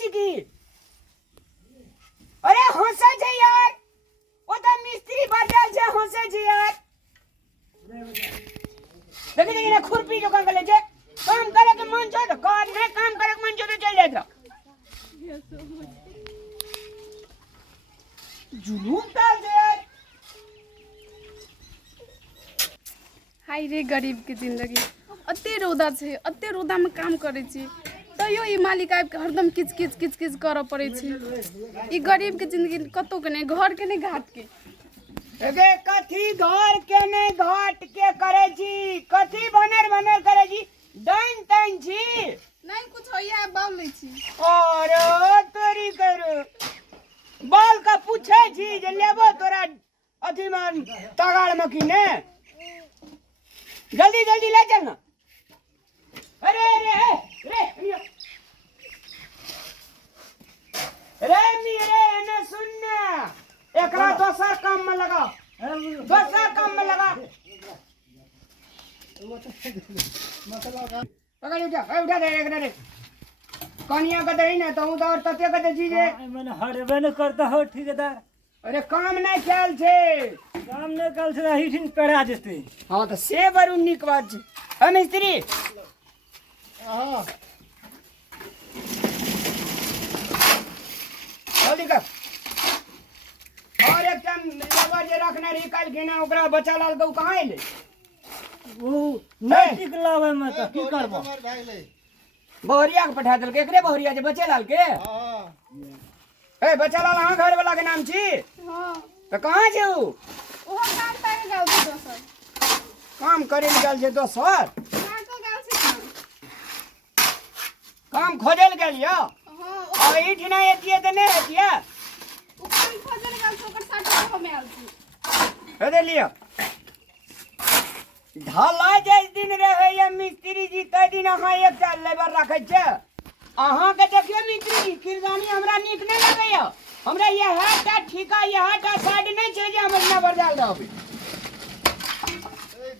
छी की अरे हंसे छै यार ओ त मिस्त्री बैठल छै हंसे छै यार देखि देखि ना खुरपी जो काम करे छै काम करे के मन छै तो कर नहीं काम करे के मन छै तो चल जात जुलूम डाल दे यार हाय रे गरीब के जिंदगी अते रौदा में काम करे छी तैयो ई मालिक आबि के हरदम किच किच किच किच करऽ पड़े छै ई गरीब के जिंदगी कतो के नहीं घर के नहीं घाट के एगे कथी घर के नहीं घाट के करे छी कथी बनर बनर करे छी डाइन ताइन छी नहीं कुछ होइया बाल लै छी अरे तोरी करो बाल का पूछे छी जे लेबो तोरा अथी में तगाड़ में की ने जल्दी जल्दी ले चल ना अरे अरे रे रे मेरे ने सुनना एकरा दोसर काम में लगा दोसर काम में लगा पकड़ उठा दे एक दे कनिया का दे ना तो और तते का दे चीजे मैंने हरबे न करता हो ठेकेदार अरे काम नहीं चल छे काम न कल से ही दिन पेड़ा जते हां तो से बरु निक बात छे हम मिस्त्री हां जल्दी कर और एक टाइम लेबर जे रखना रही कल के ना ओकरा बच्चा लाल के कहां एले वो नहीं टिक लावे में तो की करबो बहरिया के पठा देल के एकरे बहरिया जे बच्चे लाल के हां ए बच्चा लाल हां घर वाला के नाम छी हां तो कहां छै ओहो काम करे गाँव से दोसर काम करे निकल छै दोसर हां तो गाँव से काम खोजल गेल या हां और ई ठिना एतिए त नहीं एतिए ओ काम खोजल गाँव से ओकर 60 हो में आल छी हे दे लिया ढलाई जिस दिन रहे या मिस्त्री जी तै दिन अहाँ एकटा लेबर रखे छै अहाँ के देखियो मिस्त्री जी किरदानी हमरा नीक नहीं लगैया हमरा यहटा ठिका यहटा साइड नहीं छै जे हम इतना बरदाल रहबे ए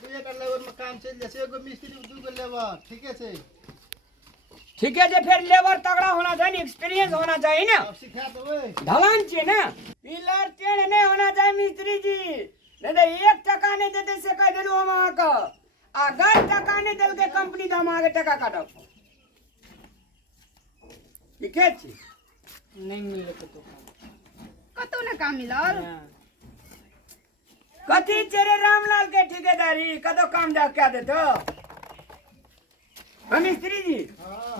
दुएटा लेबर में काम चल जैसे एगो मिस्त्री दूगो लेबर ठीके छै ठीक है जे फिर लेबर तगड़ा होना चाहिए एक्सपीरियंस होना चाहिए ना अब सिखा देबै ढलान चाहिए ना पिलर टेढ़ नहीं होना चाहिए मिस्त्री जी नहीं तो 1 टका नहीं देते से कह देलू हम अहाँ का अगर टका नहीं देल के कंपनी तो हम आगे टका काटब ठीक है छी नहीं मिले तो कतो ना काम मिलल कथी चेरे रामलाल के ठेकेदारी कदो काम जा क्या देतो हम मिस्त्री जी हां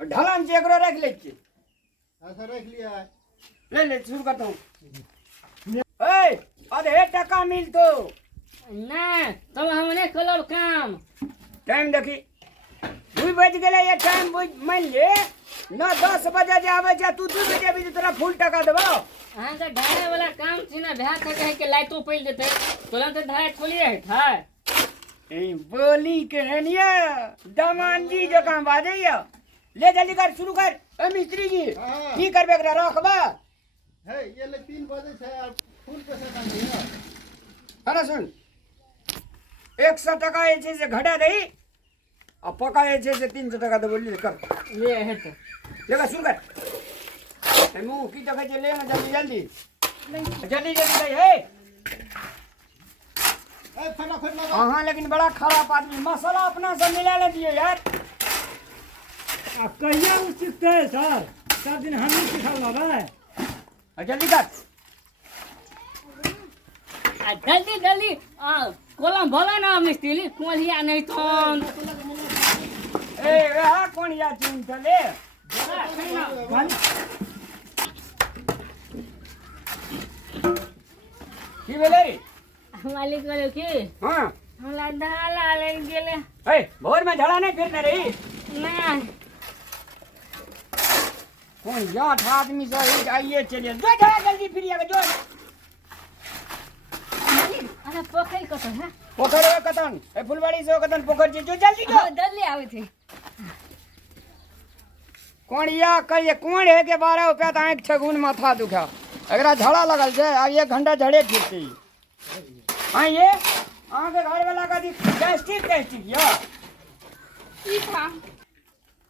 ढलान से एकरो रख ले छी ऐसा रख लिया ले ले शुरू करता हूँ ए आधे टका मिलतो नहीं तब हमने कलर काम टाइम देखी 2 बज गेले ये टाइम मान ले ना 10 बजे जे आवे जा तू 2 बजे भी तोरा फुल टका देबो अहाँ का ढाई वाला काम थी ना भैया था कहे के लाइटो पहले देते तुरंत ढाई थोड़ी रहे था ए बोली के हनिया दमान जी जो काम बाजैया ले जल्दी कर शुरू कर ए मिस्त्री जी हाँ। की करबे एकरा रखबा है ये ले 3 बजे छै और फुल पैसा काम है है ना सुन 100 टका ये छै से घटा दई और पका ये छै से 300 टका दे बोली कर ले है तो लेगा शुरू कर ए मुंह की जगह जे ले ना जल्दी जल्दी जल्दी जल्दी दे हे ए फटाफट लगा अहाँ लेकिन बड़ा खराब आदमी मसाला अपना से मिला ले दियो यार आ कहिया उ सीखते सर सब दिन हम ही सिखा लावे जल्दी कर जल्दी जल्दी कोलम भला ना मिस्त्री कोलिया नहीं तो ए वहा कौन या चीन चले की भेले रे मालिक बोले कि हां हमरा ढाला ले गेले ए भोर में झड़ा नहीं फिरने रही नहीं कौन या आदमी से ही आइए चलिए जो झड़ा जल्दी फिर आगे जो अरे पोखर को तो है पोखर है कतन ए फुलवाड़ी से कतन पोखर जी जो जल्दी जो जल्दी आवे थे कौन या कहिए कौन है के 12 रुपया तो आंख छगुन माथा दुखा अगर झड़ा लगल जाए अब 1 घंटा झड़े फिरते हाँ ये अहाँ के घर वाला का गैस्ट्रिक टेस्टिक या ई था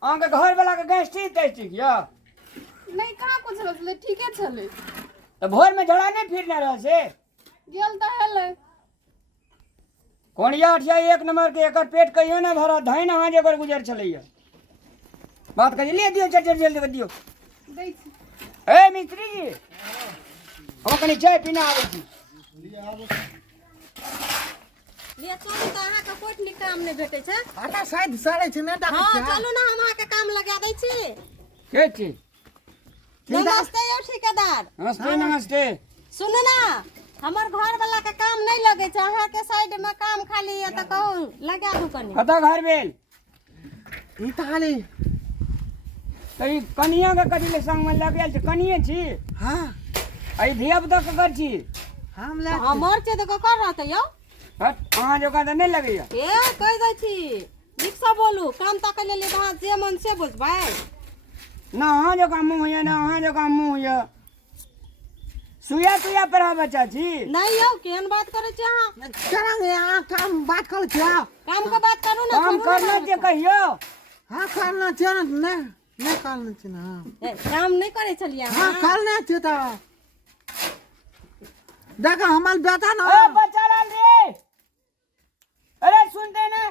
अहाँ के घर वाला के गैस्ट्रिक टेस्टिक या नहीं कहाँ कुछ छले ठीके छले तो भोर में झड़ा नहीं फिरने रहो से गेल त हेले कोणिया अठिया एक नंबर के एकर पेट कहियो ना भरा धाइन हां जेकर गुजर चलैया बात कर ले दियो चल जल्दी कर दियो दै छी ए मिस्त्री जी हम कनी चाय पीना आवे छी ले चलू त अहाँके कोइ काम नहि भेटै छै आटा शायद सड़े छै ने हाँ चलू ना हम अहाँके काम लगा दै छी के छी नमस्ते यौ ठेकेदार नमस्ते नमस्ते सुनू ना हमर घर वाला के काम नहीं लगे छै अहाँके साइड में काम खाली है त कहू लगा दू कनी कता घर भेल ई ताली तई कनिया के कथी ले संग में लगल छ कनिए छी हां आई धिया पुता के कर छी हम ले हमर छै त कर रहतै यौ हट अहाँ जो का नहीं लगैया ए कह दै छी नीक से बोलू काम तक लेल वहां जे मन से बुझबै ना अहाँ जो का मुंह होया ना अहाँ जो का मुंह होया सुया तुया पर बच्चा छी नहीं यौ केहन बात करे छी अहाँ करांगे यहां काम बात कर क्या काम के बात करू ना काम छोड़ू करना ना। जे कहियो हां करना छै ने नहीं करना छै ना ए, काम नहीं करे छलिए हां करना छै त देखा हमर बेटा ना ओ बच्चा लाल रे अरे सुनते ना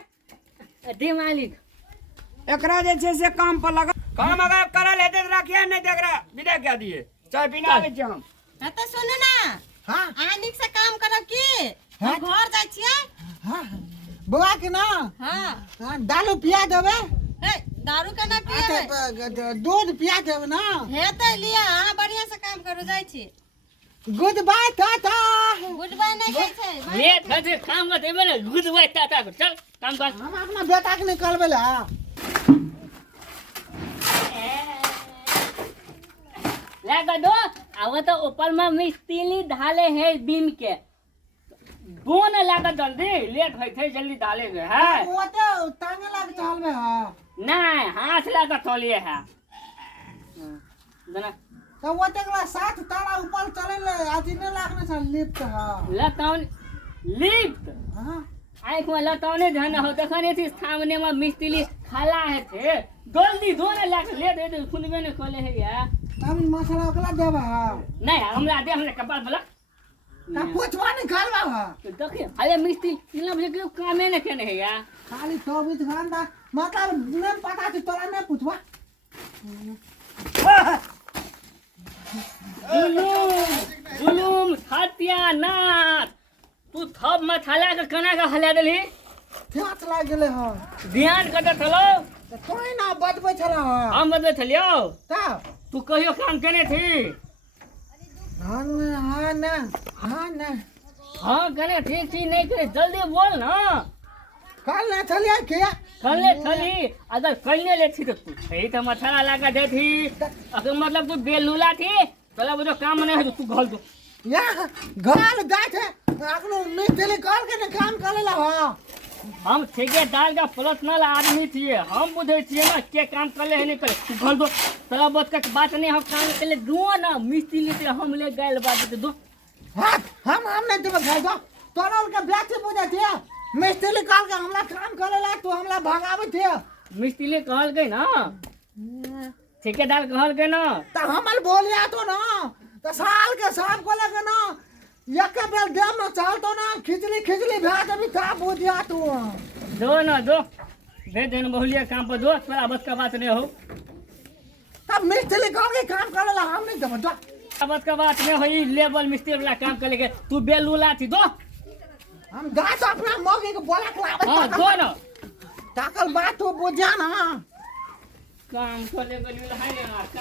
दे मालिक एकरा जे छै से काम पर लगा काम अगर करल हेते त राखिया नहीं देख रहा विदा क्या दिए चाय पीना आवे छी हम हाँ तो सुनू ना हां अहाँ नीक से काम करब की हम घर जाइ छियै हां बुआ के ना हाँ हां दारू पिया देबे ए, दारू के ना पिए दूध पिया देबे ना हेतै लिया अहाँ बढ़िया से काम करू जाइ छी goodbye tata goodbye नहीं कहै छै बाय। ले थजे काम में देबे ना गुद वाई टाटा को चल काम कर हम अपना बेटा के निकलबे ला लगा दो अब तो ऊपर में मिस्त्री ढाले है बीम के दोन लगा जल्दी लेट होई थे जल्दी डाले गए है वो तो टांगे लग चल में हां नहीं हाथ लगा तोलिए है जना तो वो तकला साथ तारा ऊपर चले ले आज ने लागने से लिफ्ट हां लताउन लिफ्ट हां आँख में लताउने धन हो तो खाने थी सामने में मिस्त्री खाला है थे जल्दी दोनों लाख ले दे दे सुनबे ने खोले है यार हम मसाला ओकला देबा हां नहीं हमरा दे हमरा कपाल बोला का पूछवा निकालबा हां तो देखिए अरे मिस्त्री इतना बजे के कामे न केने है यार खाली 24 घंटा मतलब नहीं पता छै तोरा नहीं पूछवा जुलूम हत्यानाथ तू थप मथाला के कना के हला देली ध्यान लाग गेले हां ध्यान कत थलो तो कोई ना बतबै छला हां हम बदले थलियो ता तू कहियो काम केने थी हां ना हाँ कने ठीक थी नहीं करे जल्दी बोल ना कल ना चलिए क्या कल्ले थली अगर कल्ले ले थी तो तू सही तो मथाला लगा दे थी अगर मतलब तू बेलूला थी चला वो जो काम नहीं है तो तू घल दो या गाल गाठ अखनो मिस्त्री कॉल के काम करेला हां हम ठेकेदार का पर्सनल आदमी थिए हम बुझे छिए ना के काम करले है नहीं करे तू घल दो तोरा बात नहीं हम काम के लिए दो ना मिस्त्री लेते हम ले गैल बात दे दो हां हम नहीं देबे घर दो तोरा उनका ब्याह बुझे थे मिस्त्री कॉल के हमला काम करेला तू हमला भगावे थे मिस्त्री कहल गई ना ठेकेदार कहल गई ना तो हमल बोलिया तो ना तो साल के सब को लगे ना एक बेर डेम में चलतो ना खिचली भात अभी का बुझिया तू दो ना दो दे देना बहुलिया काम पर दो थोड़ा बस का बात नहीं हो तब मिस्त्री कॉल के काम करेला हम नहीं देबे दो बस का बात नहीं हो लेवल मिस्त्री वाला काम कर लेके तू बेलूला थी दो हम गाय तो अपना मौके को बोला के हाँ लावे दो ना ताकल बात तू बुझा ना काम कर ले गली है ना